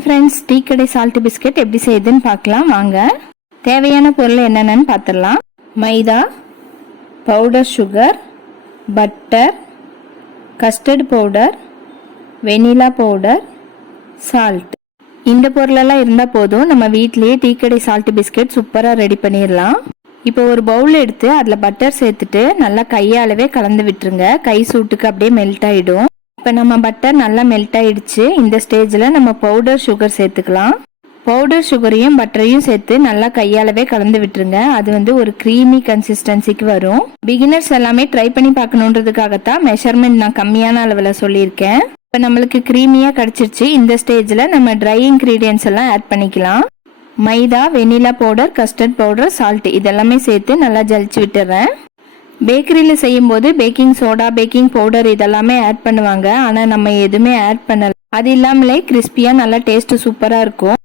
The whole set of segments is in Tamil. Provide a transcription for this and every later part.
ஹாய் ஃப்ரெண்ட்ஸ், டீ கடை சால்ட் பிஸ்கட் எப்படி செய்யுதுன்னு பார்க்கலாம் வாங்க. தேவையான பொருள் என்னென்னு பார்த்துடலாம். Maida, powder sugar, butter, custard powder, vanilla powder, salt. இந்த பொருளெல்லாம் இருந்தால் போதும், நம்ம வீட்லேயே டீ கடை சால்ட் பிஸ்கட் சூப்பராக ரெடி பண்ணிடலாம். இப்போ ஒரு பவுல் எடுத்து அதில் பட்டர் சேர்த்துட்டு நல்லா கையாலவே கலந்து விட்டுருங்க. கை சூட்டுக்கு அப்படியே மெல்ட் ஆகிடும். இப்போ நம்ம பட்டர் நல்லா மெல்ட் ஆயிடுச்சு. இந்த ஸ்டேஜில் நம்ம பவுடர் சுகர் சேர்த்துக்கலாம். பவுடர் சுகரையும் பட்டரையும் சேர்த்து நல்லா கையாலவே கலந்து விட்டுருங்க. அது ஒரு க்ரீமி கன்சிஸ்டன்சிக்கு வரும். பிகினர்ஸ் எல்லாமே ட்ரை பண்ணி பார்க்கணுன்றதுக்காகத்தான் மெஷர்மெண்ட் நான் கம்மியான அளவில் சொல்லியிருக்கேன். இப்போ நம்மளுக்கு க்ரீமியாக கிடச்சிருச்சு. இந்த ஸ்டேஜில் நம்ம ட்ரை இன்க்ரீடியன்ஸ் எல்லாம் ஆட் பண்ணிக்கலாம். Maida, vanilla powder, custard powder, salt இதெல்லாமே சேர்த்து நல்லா ஜலிச்சு விட்டுறேன். பேக்கரியில் செய்யும்போது பேக்கிங் சோடா, பேக்கிங் பவுடர் இதெல்லாமே ஆட் பண்ணுவாங்க. ஆனால் நம்ம எதுவுமே ஆட் பண்ணல. அது இல்லாமலே கிறிஸ்பியாக நல்லா டேஸ்ட் சூப்பராக இருக்கும்.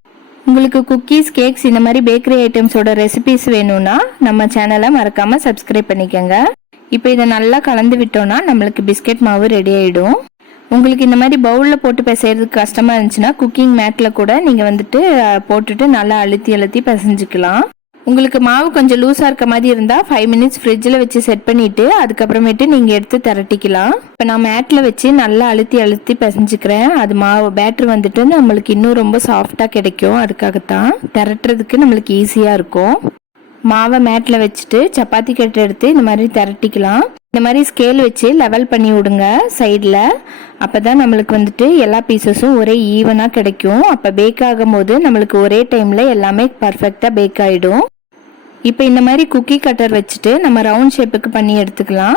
உங்களுக்கு குக்கீஸ், கேக்ஸ் இந்த மாதிரி பேக்கரி ஐட்டம்ஸோட ரெசிபிஸ் வேணும்னா நம்ம சேனலை மறக்காமல் சப்ஸ்கிரைப் பண்ணிக்கோங்க. இப்போ இதை நல்லா கலந்து விட்டோம்னா நம்மளுக்கு பிஸ்கெட் மாவு ரெடி ஆகிடும். உங்களுக்கு இந்த மாதிரி பவுலில் போட்டு பிசைறதுக்கு கஷ்டமாக இருந்துச்சுன்னா குக்கிங் மேட்டில் கூட நீங்கள் போட்டுட்டு நல்லா அழுத்தி பிசைஞ்சிக்கலாம். உங்களுக்கு மாவு கொஞ்சம் லூஸாக இருக்க மாதிரி இருந்தால் 5 மினிட்ஸ் ஃப்ரிட்ஜில் வச்சு செட் பண்ணிவிட்டு அதுக்கப்புறமேட்டு நீங்கள் எடுத்து திரட்டிக்கலாம். இப்போ நான் மேட்டில் வச்சு நல்லா அழுத்தி பிசைஞ்சிக்கிறேன். அது மாவு பேட்டர் நம்மளுக்கு இன்னும் ரொம்ப சாஃப்டாக கிடைக்கும். அதுக்காகத்தான் திரட்டுறதுக்கு நம்மளுக்கு ஈஸியாக இருக்கும். மாவை மேட்டில் வச்சுட்டு சப்பாத்தி கட்டை எடுத்து இந்த மாதிரி திரட்டிக்கலாம். இந்த மாதிரி ஸ்கேல் வச்சு லெவல் பண்ணி விடுங்க சைடில். அப்போ தான் நம்மளுக்கு எல்லா பீசஸும் ஒரே ஈவனாக கிடைக்கும். அப்போ பேக் ஆகும்போது நம்மளுக்கு ஒரே டைமில் எல்லாமே பர்ஃபெக்டாக பேக் ஆகிடும். இப்போ இந்த மாதிரி குக்கி கட்டர் வச்சுட்டு நம்ம ரவுண்ட் ஷேப்புக்கு பண்ணி எடுத்துக்கலாம்.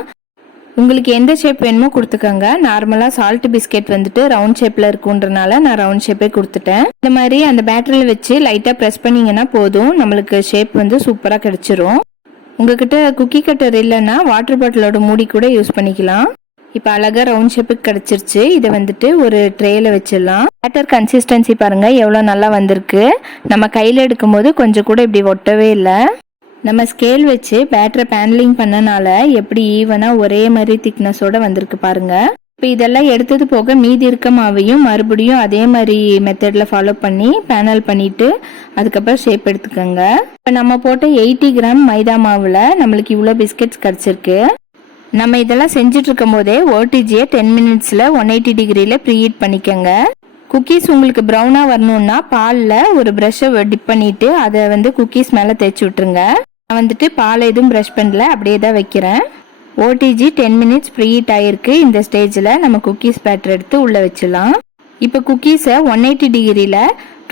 உங்களுக்கு எந்த ஷேப் வேணுமோ கொடுத்துக்கோங்க. நார்மலாக சால்ட் பிஸ்கெட் ரவுண்ட் ஷேப்பில் இருக்குன்றனால நான் ரவுண்ட் ஷேப்பே கொடுத்துட்டேன். இந்த மாதிரி அந்த பேட்டரியில் வச்சு லைட்டாக ப்ரெஸ் பண்ணிங்கன்னா போதும், நம்மளுக்கு ஷேப் சூப்பராக கிடச்சிரும். உங்ககிட்ட குக்கி கட்டர் இல்லைன்னா வாட்டர் பாட்டிலோட மூடி கூட யூஸ் பண்ணிக்கலாம். இப்போ அழகாக ரவுண்ட் ஷேப்புக்கு கிடச்சிருச்சு. இதை ஒரு ட்ரேயில் வச்சிடலாம். பேட்டர் கன்சிஸ்டன்சி பாருங்கள் எவ்வளோ நல்லா வந்திருக்கு. நம்ம கையில் எடுக்கும் போது கொஞ்சம் கூட இப்படி ஒட்டவே இல்லை. நம்ம ஸ்கேல் வச்சு பேட்டரை பேனலிங் பண்ணனால எப்படி ஈவனாக ஒரே மாதிரி திக்னஸோட வந்திருக்கு பாருங்க. இப்போ இதெல்லாம் எடுத்தது போக மீதி இருக்க மாவையும் மறுபடியும் அதே மாதிரி மெத்தடில் ஃபாலோ பண்ணி பேனல் பண்ணிட்டு அதுக்கப்புறம் ஷேப் எடுத்துக்கோங்க. இப்போ நம்ம போட்ட 80 கிராம் மைதா மாவில் நம்மளுக்கு இவ்வளோ பிஸ்கெட்ஸ் கிடச்சிருக்கு. நம்ம இதெல்லாம் செஞ்சுட்டு இருக்கும் போதே ஓடிஜியை 10 மினிட்ஸில் 180 டிகிரியில் ப்ரீஹீட் பண்ணிக்கோங்க. குக்கீஸ் உங்களுக்கு ப்ரௌனாக வரணுன்னா பாலில் ஒரு ப்ரஷ்ஷை டிப் பண்ணிவிட்டு அதை குக்கீஸ் மேலே தேய்ச்சி விட்டுருங்க. நான் பால் எதுவும் ப்ரஷ் பண்ணல, அப்படியே தான் வைக்கிறேன். ஓடிஜி 10 மினிட்ஸ் ப்ரீஹீட் ஆகிருக்கு. இந்த ஸ்டேஜில் நம்ம குக்கீஸ் பேட்டர் எடுத்து உள்ளே வச்சிடலாம். இப்போ குக்கீஸை 180 டிகிரியில்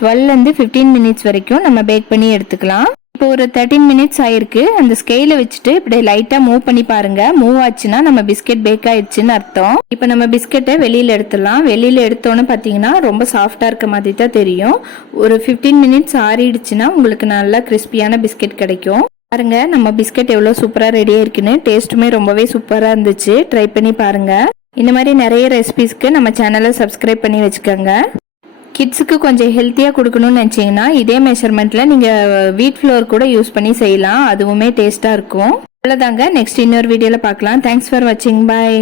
12 to 15 மினிட்ஸ் வரைக்கும் நம்ம பேக் பண்ணி எடுத்துக்கலாம். இப்போ ஒரு 13 மினிட்ஸ் ஆயிருக்கு. அந்த ஸ்கேலை வச்சுட்டு இப்படி லைட்டாக மூவ் பண்ணி பாருங்க. மூவ் ஆச்சுன்னா நம்ம பிஸ்கெட் பேக் ஆயிடுச்சுன்னு அர்த்தம். இப்போ நம்ம பிஸ்கெட்டை வெளியில் எடுத்துடலாம். வெளியில் எடுத்தோன்னு பார்த்தீங்கன்னா ரொம்ப சாஃப்டாக இருக்க மாதிரி தான் தெரியும். ஒரு 15 மினிட்ஸ் ஆறிடுச்சுன்னா உங்களுக்கு நல்லா கிறிஸ்பியான பிஸ்கெட் கிடைக்கும். பாருங்க நம்ம பிஸ்கெட் எவ்வளோ சூப்பராக ரெடியாக இருக்குன்னு. டேஸ்ட்டுமே ரொம்பவே சூப்பராக இருந்துச்சு. ட்ரை பண்ணி பாருங்க. இந்த மாதிரி நிறைய ரெசிபிஸ்க்கு நம்ம சேனலை சப்ஸ்கிரைப் பண்ணி வச்சுக்கோங்க. கிட்ஸுக்கு கொஞ்சம் ஹெல்த்தியாக கொடுக்கணும்னு நினச்சிங்கன்னா இதே மெஷர்மெண்ட்டில் நீங்கள் வீட் ஃப்ளோர் கூட யூஸ் பண்ணி செய்யலாம். அதுவுமே டேஸ்ட்டாக இருக்கும். அவ்வளோதாங்க. நெக்ஸ்ட் இன்னொரு வீடியோவில் பார்க்கலாம். தேங்க்ஸ் ஃபார் வாட்சிங். பாய்.